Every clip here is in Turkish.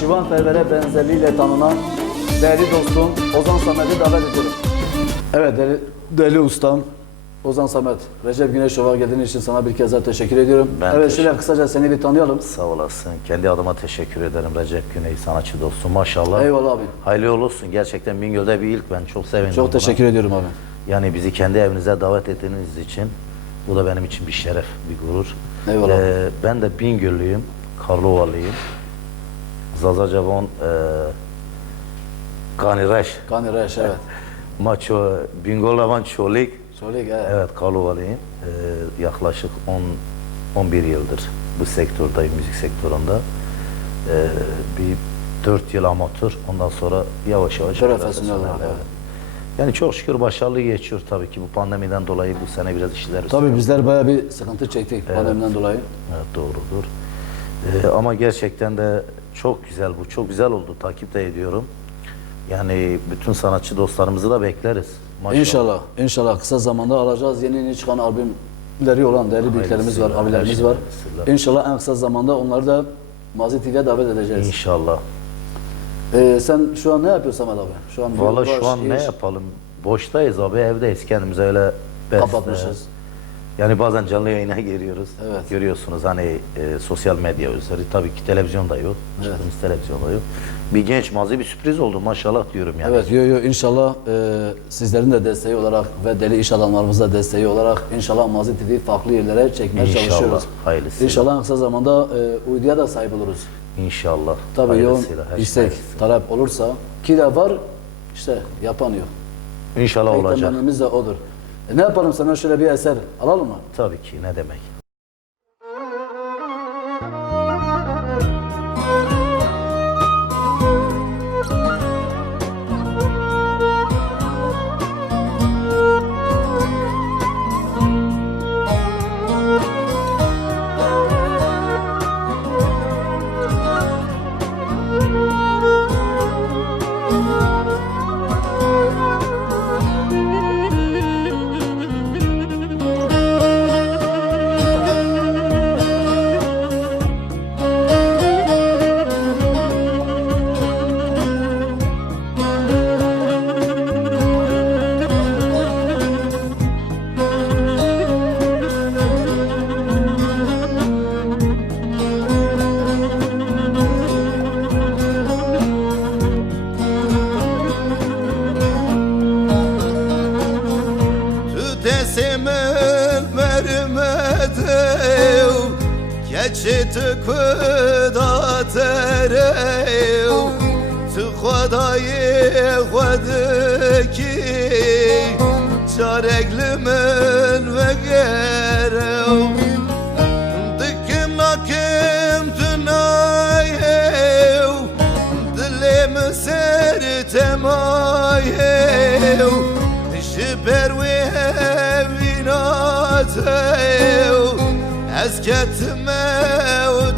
Şivan Perver'e benzerliğiyle tanınan değerli dostum Ozan Samet'i davet ediyorum. Evet değerli, değerli ustam Ozan Samet, Recep Güneş Şov'a geldiğin için sana bir kez daha teşekkür ediyorum. Ben evet teşekkür- şöyle kısaca seni bir tanıyalım. Sağ olasın. Kendi adıma teşekkür ederim Recep Güney sanatçı dostum maşallah. Eyvallah abi. Hayırlı olsun. Gerçekten Bingöl'de bir ilk ben çok sevindim. Çok buna. teşekkür ediyorum abi. Yani bizi kendi evinize davet ettiğiniz için bu da benim için bir şeref, bir gurur. Eyvallah. Ee, ben de Bingöllüyüm, Karlovalıyım. Zazacavon e, Kanireş, Kani Reş evet. Maço, Bingöllavan Çolik. Söyle evet. Evet, Karlovalıyım. Ee, yaklaşık 10 11 yıldır bu sektördeyim, müzik sektöründe. Ee, bir 4 yıl amatör, ondan sonra yavaş yavaş Profesyonel olarak, evet. evet. Yani çok şükür başarılı geçiyor tabii ki bu pandemiden dolayı bu sene biraz işler Tabii bizler bayağı bir sıkıntı çektik pandemiden dolayı. Evet doğrudur. Ee, ama gerçekten de çok güzel bu. Çok güzel oldu. Takip de ediyorum. Yani bütün sanatçı dostlarımızı da bekleriz. Maşallah. İnşallah, inşallah kısa zamanda alacağız. Yeni yeni çıkan albümleri olan değerli büyüklerimiz var, abilerimiz var. İnşallah en kısa zamanda onları da Mazi TV'ye davet edeceğiz. İnşallah. Ee, sen şu an ne yapıyorsun Ahmet abi? Şu an Valla şu an ne iş, yapalım? Boştayız abi evdeyiz. Kendimize öyle. Kapatmışız. Yani bazen canlı yayına giriyoruz. Evet. Görüyorsunuz hani e, sosyal medya üzeri. Tabii ki televizyon da yok. Çıktığımız televizyon da yok. Bir genç mazi bir sürpriz oldu maşallah diyorum yani. Evet, yo yo inşallah e, sizlerin de desteği olarak ve deli iş adamlarımızın da desteği olarak inşallah Mazi TV farklı yerlere çekmeye İnşallah, çalışıyoruz. hayırlısıyla. İnşallah kısa zamanda e, uyduya da sahip oluruz. İnşallah. Tabii yoğun Hayırlısıyla, şey istek, hayırlısıyla. talep olursa ki de var işte yapan yok. İnşallah olacak. temennimiz de odur. E, ne yapalım sana şöyle bir eser alalım mı? Tabii ki ne demek. Geçiti kuda terev Tıkadayı kudaki Çareklimin ve gerev Dikim nakim tünayev Dilim ser temayev Jiber ve evinatev Ez utayev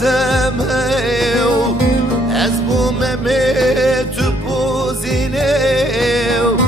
natemev Ez bu memet bu zinev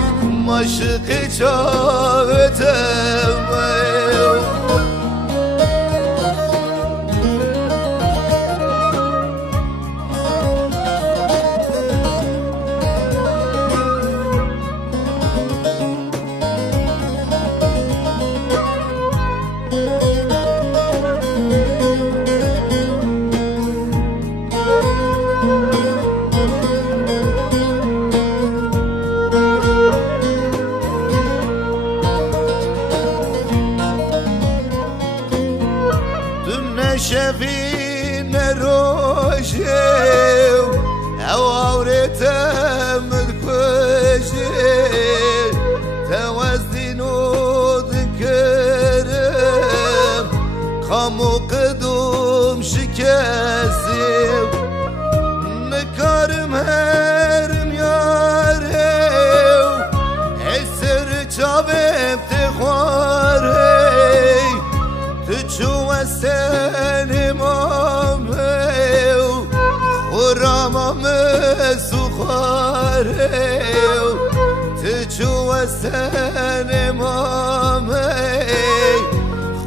Tüçü ve senem amey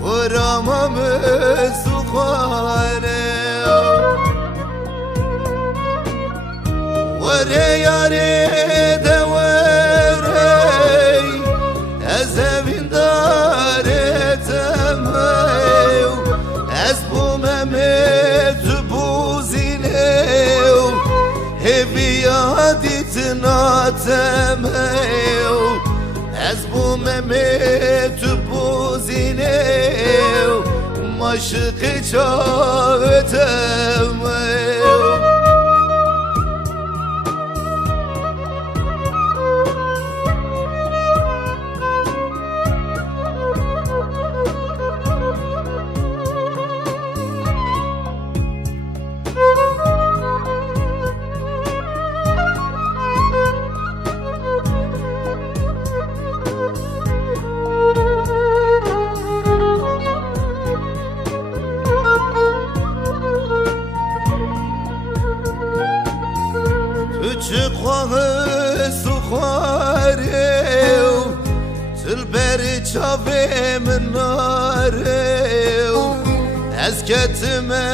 Khuramamu sukharev Vere yare de vere Ez evindar etemev Ez bu Mehmet Maşıkı çağıtemev Küçük Ez ketime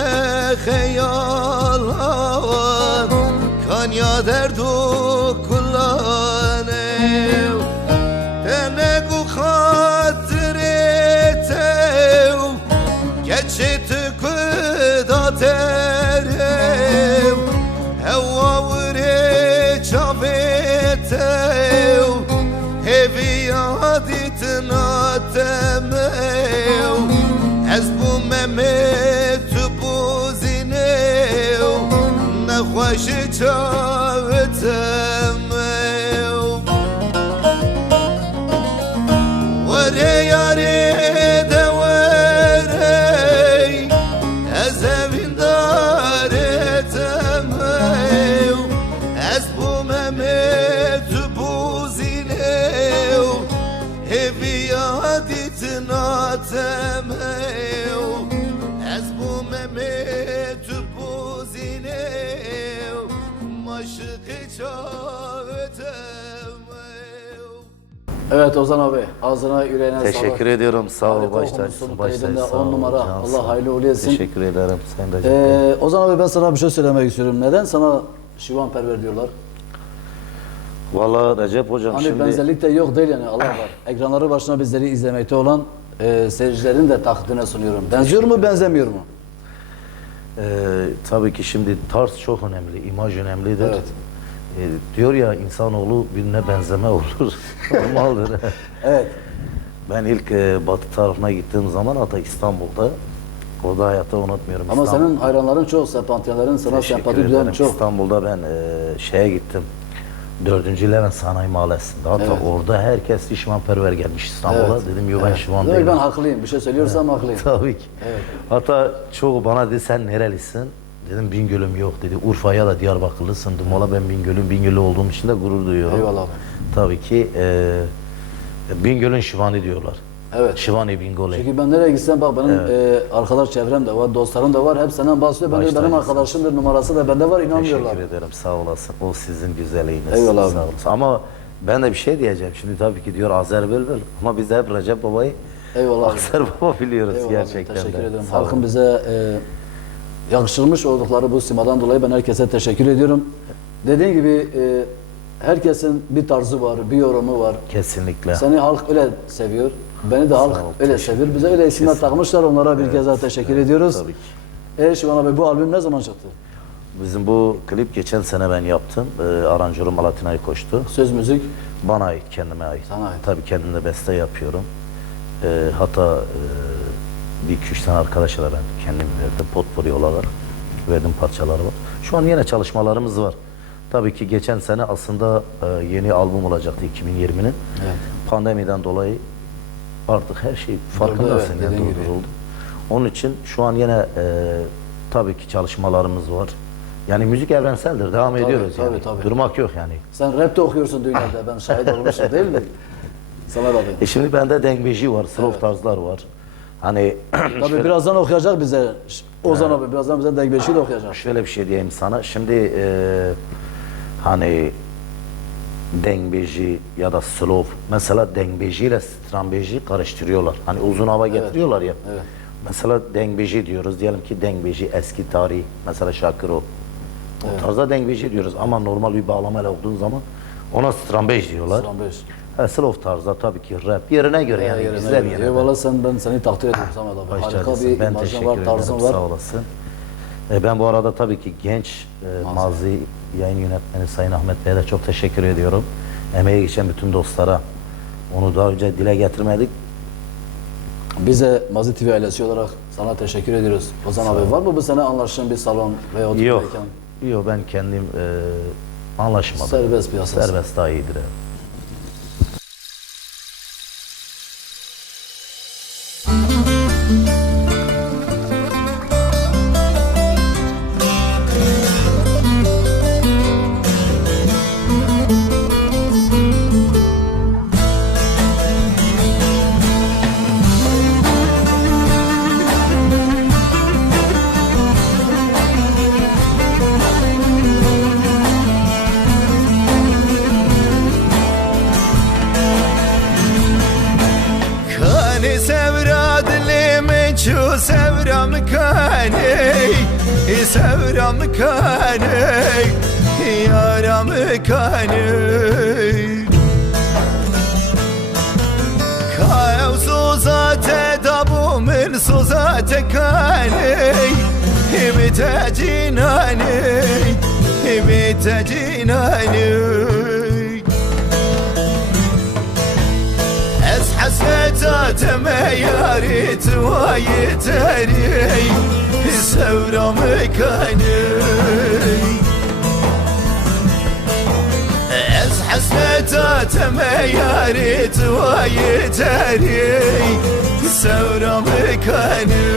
kheyal avan Kanya derdu kullanev Tenegu hatretev Geçit kudaterev Heva vure çavetev Hevi yadit natemev Ez bu Mehmet took Evet Ozan abi ağzına yüreğine sağlık. Teşekkür ediyorum. Sağ ol Harika başta. okumuşsun, Başta kaydında sağ on ol. numara. cansın. Allah hayırlı uğurlu etsin. Teşekkür ederim. Sayın Recep. Ee, Ozan abi ben sana bir şey söylemek istiyorum. Neden sana şivan perver diyorlar? Valla Recep hocam Hani şimdi benzerlik de yok değil yani Allah var. Ekranları başına bizleri izlemekte olan e, seyircilerin de takdirine sunuyorum. Benziyor mu benzemiyor mu? e, tabii ki şimdi tarz çok önemli, imaj önemlidir. Evet. E, diyor ya insanoğlu birine benzeme olur. Normaldir. Evet. ben ilk e, batı tarafına gittiğim zaman hatta İstanbul'da orada hayatta unutmuyorum. Ama İstanbul- senin hayranların çok, sempatiyaların sana sempati duyan çok. İstanbul'da ben e, şeye gittim. 4. Levent Sanayi Mahallesi'nde. Hatta Evet. orada herkes şişmanperver gelmiş İstanbul'a. Evet. Dedim yo ben Evet. şişman değilim. ben haklıyım. Bir şey söylüyorsam haklıyım. Tabii ki. Evet. Hatta çoğu bana dedi sen nerelisin? Dedim Bingöl'üm yok dedi. Urfa'ya da Diyarbakırlısın. Dedim valla ben Bingöl'üm. Bingöl'ü olduğum için de gurur duyuyorum. Eyvallah abi. Tabii ki e, Bingöl'ün Şivani diyorlar. Evet. Şivani Bingöl'ü. Çünkü ben nereye gitsem bak benim e, arkadaş çevrem de var, dostlarım da var. Hep senden bahsediyor. Ben de benim arkadaşımdır, numarası da bende var. inanmıyorlar. Teşekkür ederim. Sağ olasın. O sizin güzelliğiniz. Eyvallah abi. Sağ olasın. Ama ben de bir şey diyeceğim. Şimdi tabii ki diyor Azer Bülbül. Ama biz de hep Recep Baba'yı Eyvallah. Azer Baba biliyoruz Eyvallah gerçekten Teşekkür de. ederim. Halkın bize e, yakıştırmış oldukları bu simadan dolayı ben herkese teşekkür ediyorum. Dediğim gibi e, herkesin bir tarzı var, bir yorumu var. Kesinlikle. Seni halk öyle seviyor. Beni de halk ol, öyle seviyor. Bize öyle isimler takmışlar. Onlara bir kez daha teşekkür ediyoruz. Tabii ki. E Şivan abi bu albüm ne zaman çıktı? Bizim bu klip geçen sene ben yaptım. Ee, aranjörüm Alatina'yı koştu. Söz müzik. Bana ait, kendime ait. Sana ait. Tabii kendim de beste yapıyorum. Ee, hatta e, bir iki üç tane arkadaşa da ben kendim verdim. Potpourri olarak verdim parçaları var. Şu an yine çalışmalarımız var. Tabii ki geçen sene aslında e, yeni albüm olacaktı 2020'nin. Evet. Pandemiden dolayı artık her şey farkındasın evet, yani durduruldu. Onun için şu an yine e, tabii ki çalışmalarımız var. Yani müzik evrenseldir. Devam Tabii, ediyoruz tabii, yani. tabii. Durmak yok yani. Sen rap de okuyorsun dünyada. Ben şahit olmuşum değil mi? Sana da E şimdi bende dengbeji var, slow tarzlar var. Hani Tabii birazdan okuyacak bize. Ozan abi birazdan bize Degbeşi de okuyacak. şöyle bir şey diyeyim sana. Şimdi e, hani dengbeji ya da slov mesela dengbeji ile strambeji karıştırıyorlar. Hani uzun hava getiriyorlar ya. evet. Mesela dengbeji diyoruz. Diyelim ki dengbeji eski tarih. Mesela Şakiro. O tarzda dengbeji diyoruz ama normal bir bağlamayla okuduğun zaman ona strambej diyorlar. Ha, slov tarzda tabii ki rap yerine göre yani Yerine bizler göre. yerine. Eyvallah sen ben seni takdir ediyorum Samet abi. Harika bir ben imajın var, ederim. tarzın var. Sağ olasın. E, ben bu arada tabii ki genç e, Mazi yayın yönetmeni Sayın Ahmet Bey'e de çok teşekkür ediyorum. Emeği geçen bütün dostlara. Onu daha önce dile getirmedik. Bize Mazi TV ailesi olarak sana teşekkür ediyoruz. Ozan abi var mı bu sene anlaştığın bir salon veya bir Yok. Yok ben kendim e, anlaşmadım. Serbest piyasası. Serbest daha iyidir. evet. Sevram kani Sevram kani Yaram kani. Kayav suzate dabumin suzate kani Bite cinani Bite cinani حسيته تمياري تواي تري سورة مكاني. از حسيته تمياري تواي تري سورة مكاني.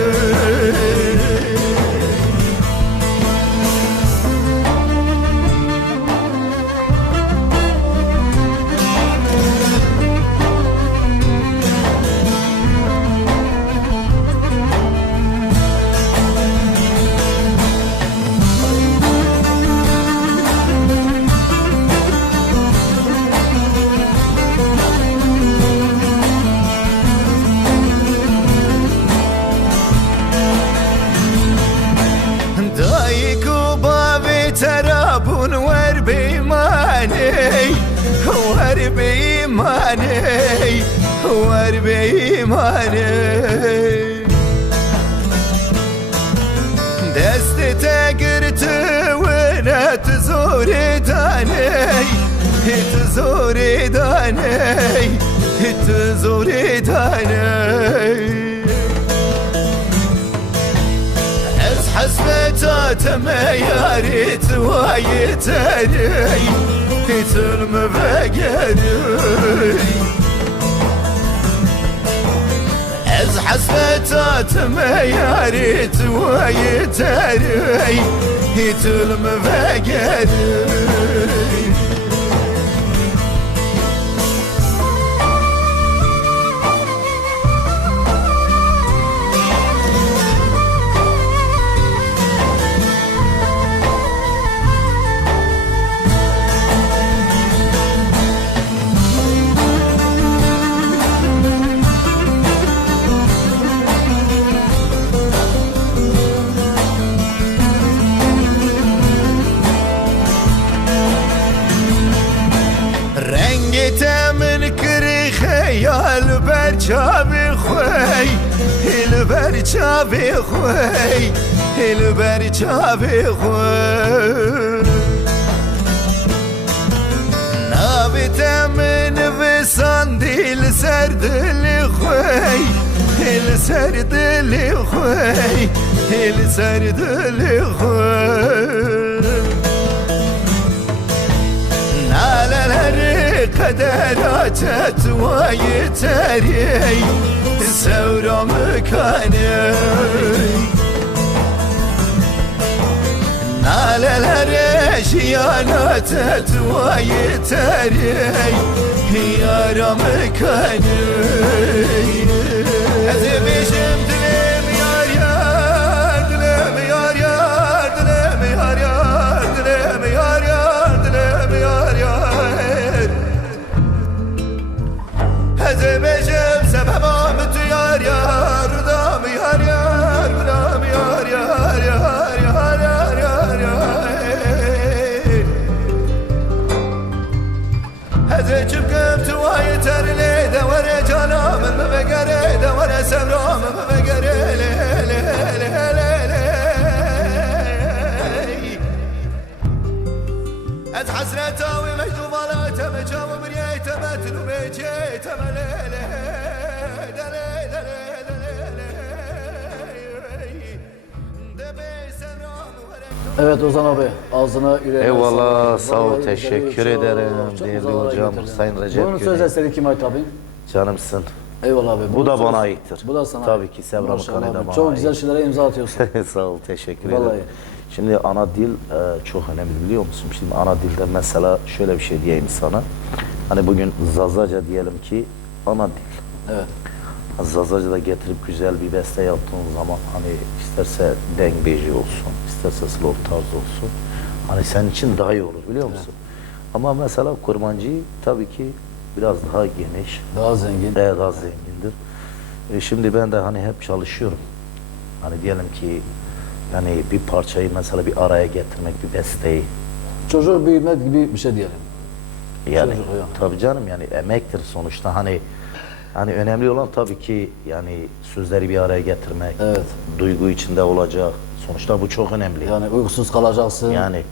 hasreta temeyarit vayeteri Hitilme ve geri Ez hasreta temeyarit vayeteri Hitilme ve geri رنگ چاوی خوی هل بر چاوی خوی هل بر چاوی خوی ناوی تمن وسان دل سر دل خوی هل سر دل خوی هل سر دل خوی Naleleri kader açet vayeteri Sevramı kaney Naleleri خیانتت وای تری یارم کنی Evet Ozan abi ağzına yüreğine Eyvallah, sağ ol, Vallahi teşekkür güzel, çok- ederim çok değerli hocam, getirdin. Sayın Recep Bunun söz Güney. eseri kime ait abi? Canımsın. Eyvallah abi. Bu Bunun da bana aittir. Bu da sana Tabii ait. ki Sevran Maşallah Kanı da bana Çok güzel şeylere imza atıyorsun. Sağ ol, teşekkür Vallahi. ederim. Şimdi ana dil e, çok önemli biliyor musun? Şimdi ana dilde mesela şöyle bir şey diyeyim sana. Hani bugün Zazaca diyelim ki ana dil. evet. Zazaca da getirip güzel bir beste yaptığın zaman hani isterse dengbeji olsun, isterse slow tarz olsun. Hani senin için daha iyi olur biliyor musun? Ama mesela kurmancı tabii ki biraz daha geniş, Daha zengin. Evet daha zengindir. E, şimdi ben de hani hep çalışıyorum. Hani diyelim ki yani bir parçayı mesela bir araya getirmek, bir besteyi. Çocuk büyümek gibi bir şey diyelim. Yani Çocuk ya. tabii canım yani emektir sonuçta hani hani önemli olan tabii ki yani sözleri bir araya getirmek. Evet. Duygu içinde olacak. Sonuçta bu çok önemli. Yani uykusuz kalacaksın. Yani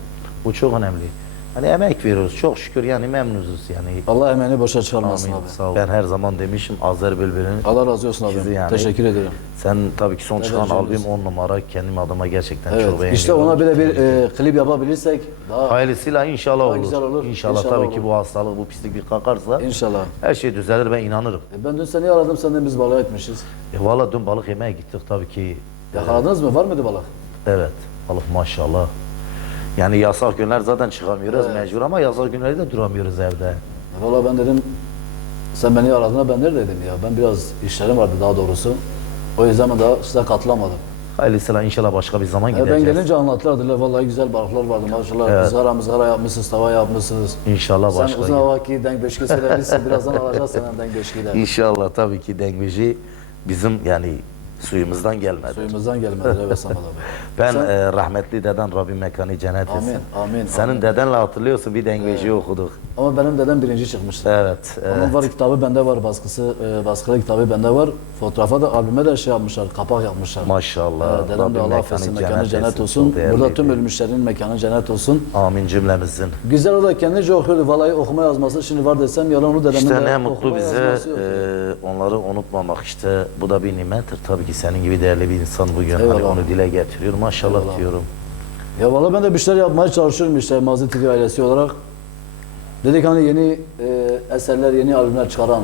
bu çok önemli. Hani emek veriyoruz çok şükür yani memnunuz yani. Allah emeğini boşa çıkarmasın Amin. abi. Sağ ol. Ben her zaman demişim Azer Bülbül'ün Allah razı olsun abi. Yani- Teşekkür ederim. Sen tabii ki son çıkan albüm canımız. 10 numara kendim adıma gerçekten çok Evet. beğeniyorum. İşte ona bir de bir e, klip yapabilirsek daha Hayırlısıyla inşallah olur. güzel olur. İnşallah, İnşallah tabii olur. ki bu hastalık, bu pislik bir kalkarsa inşallah. her şey düzelir ben inanırım. E, ben dün seni aradım senden biz balığa etmişiz. E, Valla dün balık yemeye gittik tabii ki. Yakaladınız mı? Var mıydı balık? Evet, balık maşallah. Yani yasak günler zaten çıkamıyoruz Evet. mecbur ama yasak günleri de duramıyoruz evde. Valla ben dedim sen beni aradığında ben neredeydim ya? Ben biraz işlerim vardı daha doğrusu. O yüzden ben daha size katılamadım. Hayırlısıyla inşallah başka bir zaman E, ben gideceğiz. gelince anlattılar dediler vallahi güzel balıklar vardı maşallah. Evet. Izgara mızgara yapmışsınız, tava yapmışsınız. İnşallah Sen başka. uzun havaki denk beşki söylemişsin. Birazdan alacağız senden denk beşkiler. İnşallah tabii ki dengeci bizim yani suyumuzdan gelmedi. Suyumuzdan gelmedi evet Samet abi. Ben Sen- e, rahmetli deden Rabbim mekanı cennet etsin. Amin, amin, Senin amin. dedenle hatırlıyorsun bir dengeci okuduk. Ama benim dedem birinci çıkmıştı. Evet. Onun evet. var kitabı bende var baskısı, e, baskılı kitabı bende var. Fotoğrafa da albüme de şey yapmışlar, kapak yapmışlar. Maşallah. Ee, dedem de Allah affetsin, cennet mekanı cennet etsin. olsun. Burada tüm ölmüşlerin mekanı cennet olsun. Amin cümlemizin. Güzel o da kendince okuyordu. Vallahi okuma yazması şimdi var desem yalan onu dedemin İşte ne mutlu bize e, onları unutmamak işte bu da bir nimettir tabii ki senin gibi değerli bir insan bugün hani Eyvallah. onu dile getiriyor maşallah Eyvallah. diyorum. Ya vallahi ben de bir şeyler yapmaya çalışıyorum işte Mazi TV ailesi olarak. Dedik hani yeni e, eserler, yeni albümler çıkaran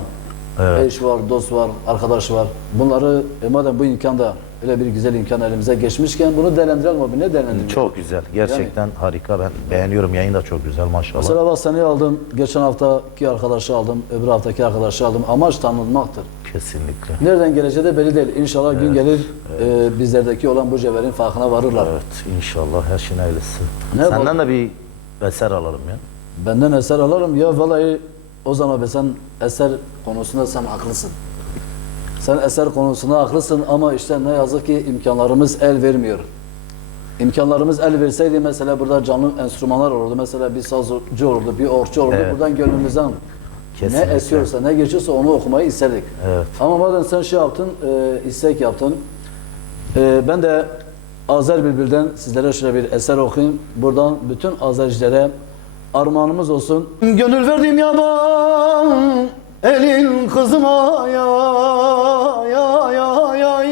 Evet. eş var, dost var, arkadaş var. Bunları e, madem bu imkan da öyle bir güzel imkan elimize geçmişken bunu değerlendirelim abi. Ne değerlendirelim? Çok güzel gerçekten harika ben beğeniyorum yayın da çok güzel maşallah. Mesela bak seni aldım, geçen haftaki arkadaşı aldım, öbür haftaki arkadaşı aldım. Amaç tanınmaktır. Kesinlikle. Nereden geleceği de belli değil. İnşallah gün gelir e, bizlerdeki olan bu cevherin farkına varırlar. Evet inşallah her şeyin hayırlısı. Ne Senden yapalım? de bir eser alalım ya. Benden eser alırım. Ya vallahi Ozan abi sen eser konusunda sen haklısın. Sen eser konusunda haklısın ama işte ne yazık ki imkanlarımız el vermiyor. İmkanlarımız el verseydi mesela burada canlı enstrümanlar olurdu. Mesela bir sazcı olurdu, bir orçu olurdu. Evet. Buradan gönlümüzden Kesinlikle. ne esiyorsa, ne geçiyorsa onu okumayı isterdik. Evet. Ama madem sen şey yaptın, e, istek yaptın. e, ben de Azer Bülbül'den sizlere şöyle bir eser okuyayım. Buradan bütün Azericilere armağanımız olsun. Gönül verdim yaban elin kızıma ya ya ya ya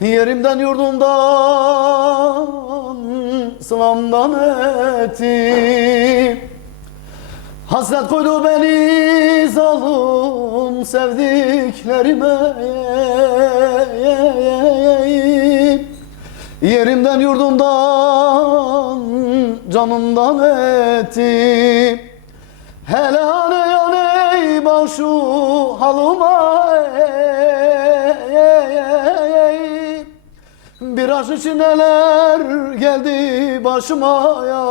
Yerimden yurdumdan sılamdan ettim Hasret koydu beni zalim sevdiklerime. Yerimden yurdumdan canımdan etti Hele ane yane bak şu halıma ey, ey, ey, ey. Bir aşk için neler geldi başıma ya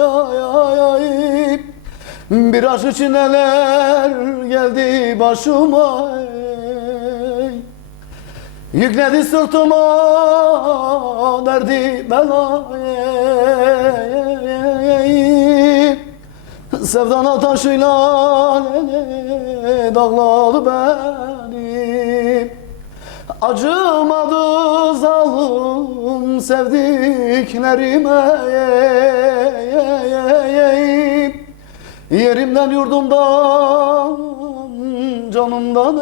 ya ya ya Bir aşk için neler geldi başıma ey. Yükledi sırtıma derdi belayı. Sevdana taşıyla dağladı beni. Acımadı zalim sevdiklerime. Yerimden yurdumdan canımdan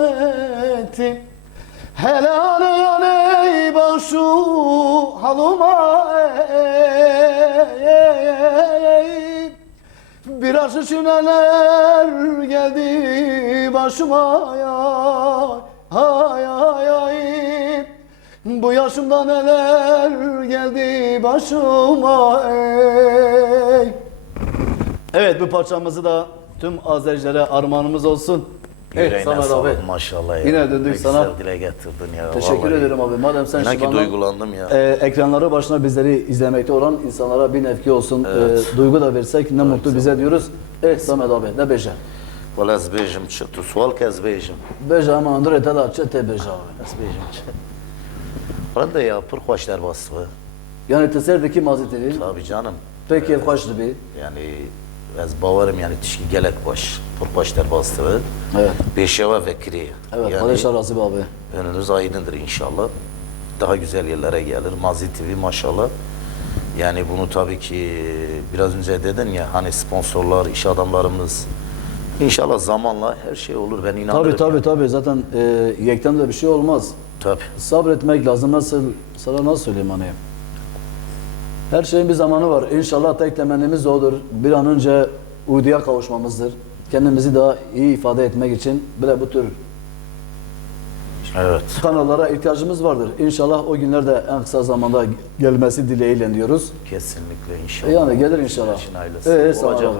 etti Hele ane yane bak şu halıma ey, ey, ey, ey. Bir aşk için neler geldi başıma ya Ay ay ay Bu yaşımda neler geldi başıma ey Evet bu parçamızı da tüm Azerilere armağanımız olsun. Evet Yüreğine abi. sağlık maşallah ya. Yine döndük Ne sana. güzel dile getirdin ya. Teşekkür vallahi. ederim abi. Madem sen Şivan'dan, duygulandım ya. e, ekranları başına bizleri izlemekte olan insanlara bir nefki olsun, e, duygu da versek ne mutlu bize diyoruz. Evet Samet abi ne beje. Valla ez bêjim çi tu sual ke ez. Beje ama andre tela çete beje abi. Ez bêjim çi. Rende ya pir xweş derbas ve. Yani teserdeki maziteli. Tabii canım. Peki hoştu bir. Yani ez bawerim yani tişkî gelek baş. Derbas ve. Evet. Pêşeva vekirî. Evet. Yani Kardeşler Razip abi. önünüz aydındır inşallah. Daha güzel yerlere gelir. Mazi TV maşallah. Yani bunu tabii ki biraz önce dedin ya hani sponsorlar, iş adamlarımız İnşallah zamanla her şey olur ben inanırım. Tabii tabii yani. tabii zaten e, yekten de bir şey olmaz. Tabii. Sabretmek lazım. Nasıl, sana nasıl söyleyeyim hani? Her şeyin bir zamanı var. İnşallah tek temennimiz odur. Bir an önce uyduya kavuşmamızdır. Kendimizi daha iyi ifade etmek için bile bu tür Evet. kanallara ihtiyacımız vardır. İnşallah o günler de en kısa zamanda gelmesi dileğiyle diyoruz. Kesinlikle inşallah. Yani gelir inşallah. Ol Olacak.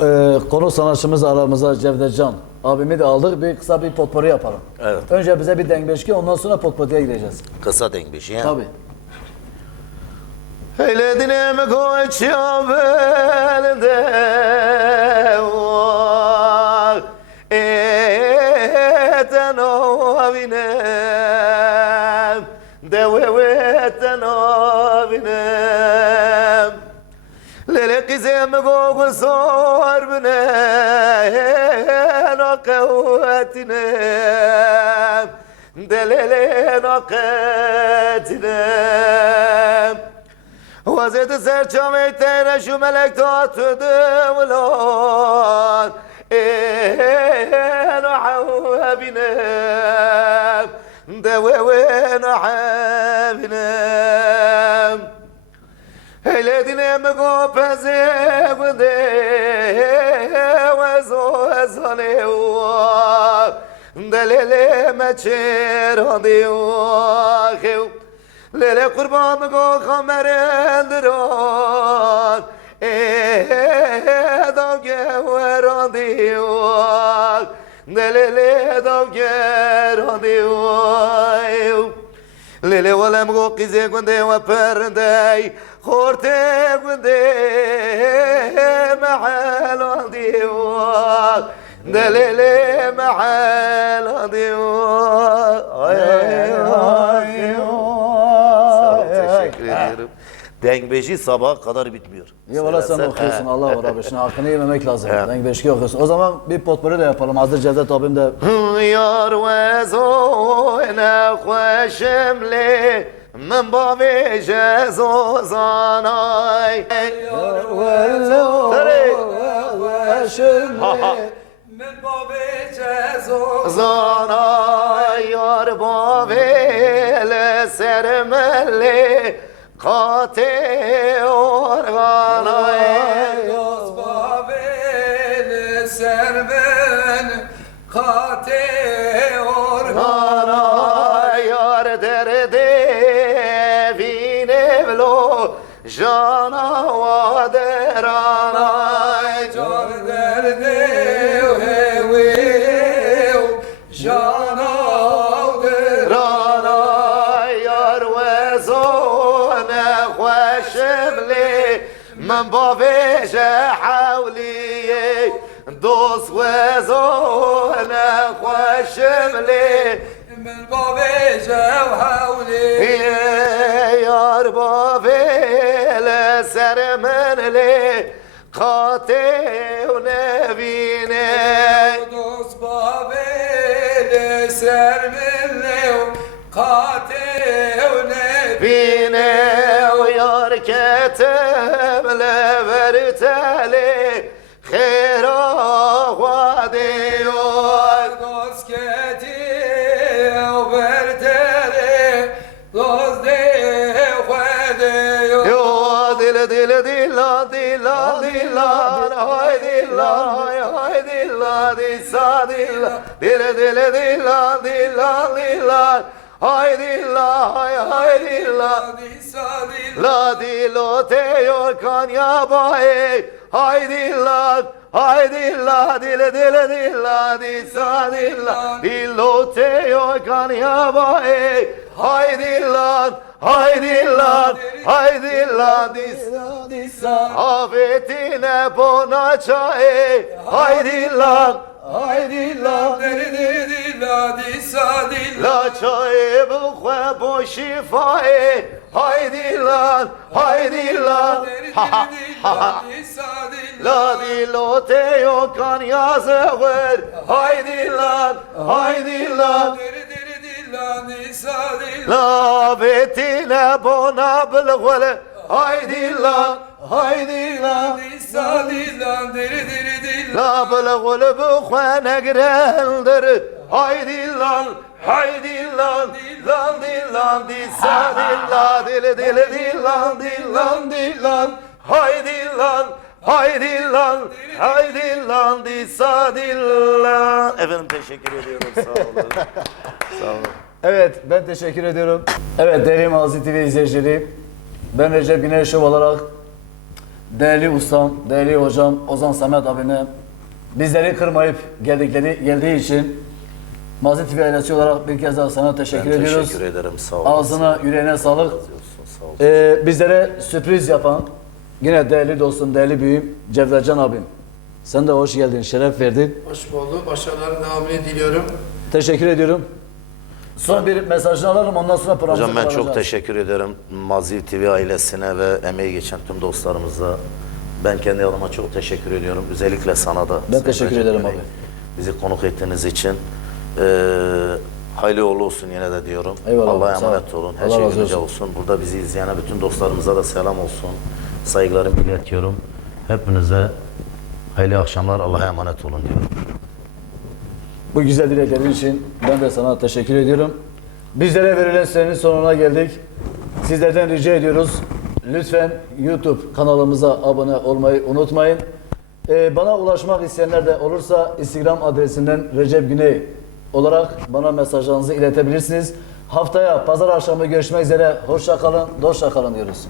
Ee, konu sanatçımız aramıza Cevdet Can. Abimi de aldık. Bir kısa bir potpori yapalım. Evet. Önce bize bir dengbeşki ondan sonra potporiye gideceğiz. Kısa dengbeşi ya. Tabii. Eyledine mi koça belde var kızım gogun sor bine Nakavvetine Delele naketine وزد سرچاویتن شو ملک تا تو دولان این حوابینم دوين حابینم Delele meçer hadi uva Lele kurban go kamerendiran Eh dav geverandi uva Lele walem go qize gunde wa perdai khorte gunde mahal diwa Delele mahal diwa Ay ay ay Teşekkür ederim. Dengbeşi sabaha kadar bitmiyor. Ya valla sen Söylersen- okuyorsun He. Allah var abi. Şimdi hakkını yememek lazım. Evet. Ben beşki okuyorsun. O zaman bir potpori de yapalım. Hazır Cevdet abim de Yar ve zoyne khoşemle من بابی جزوزانای من باب جزو زانای یار بابی لسرملی Kate organa yoz baben serben kate organa yar derde vin evlo jana vadera بابي حولي. دوس وزونا خوش لي من بابي حولي إيه يار بابي لسر من لي. خاطي ونبيني دوس بابي لسر من لي. خاطي ونبيني dilla hay dilla di sa dilla dile dile dilla dilla dilla hay dilla hay hay dilla di sa dilla la dilo te yorkan ya bay hay dilla Haydi la dile dile dilla di sa dilla dillo te yorkan ya bay haydi la haydi la, haydi la dis. Avetine bonaca ey, haydi la, haydi la. La disa dila çayı bu kwe bu şifa ey, haydi la, haydi la. Ha ha ha. La dilo te yo kan yazı haydi la, haydi la. La vetile bona bilgule Haydi la haydi la Nisadi la diri diri diri La bilgule bu khane gireldir Haydi la haydi la Lan dilan disa dilla dili dili dilan dilan dilan Haydi lan Haydi lan, haydi lan, disadillan. Efendim teşekkür ediyorum, sağ olun. sağ olun. Evet, ben teşekkür ediyorum. Evet, değerli Mazi TV izleyicileri, ben Recep Güneş Şov olarak değerli ustam, değerli hocam Ozan Samet abime bizleri kırmayıp geldikleri geldiği için Mazi TV ailesi olarak bir kez daha sana teşekkür ben ediyoruz. teşekkür ederim, sağ olun. Ağzına, yüreğine sağlık. Sağ olun. Ee, bizlere sürpriz yapan, yine değerli dostum, değerli büyüğüm Cevdetcan abim. Sen de hoş geldin, şeref verdin. Hoş bulduk. Başarıların devamını diliyorum. Teşekkür ediyorum. Son bir mesajını alalım ondan sonra programımızı Hocam ben çok kapatacağız. teşekkür ederim Maziv TV ailesine ve emeği geçen tüm dostlarımıza. Ben kendi adıma çok teşekkür ediyorum. Özellikle sana da. Sayın teşekkür Recep ederim Bey. abi. Bizi konuk ettiğiniz için. Ee, hayırlı uğurlu olsun yine de diyorum. Eyvallah, Allah'a sağ ol. emanet olun. Her Allah şey razı olsun. Burada bizi izleyen bütün dostlarımıza da selam olsun. Saygılarımı iletiyorum. Hepinize hayırlı akşamlar. Allah'a emanet olun diyorum. Bu güzel dileklerin için ben de sana teşekkür ediyorum. Bizlere verilen sürenin sonuna geldik. Sizlerden rica ediyoruz. Lütfen YouTube kanalımıza abone olmayı unutmayın. Ee, bana ulaşmak isteyenler de olursa Instagram adresinden Recep Güney olarak bana mesajlarınızı iletebilirsiniz. Haftaya pazar akşamı görüşmek üzere. Hoşça kalın, dostça kalın diyoruz.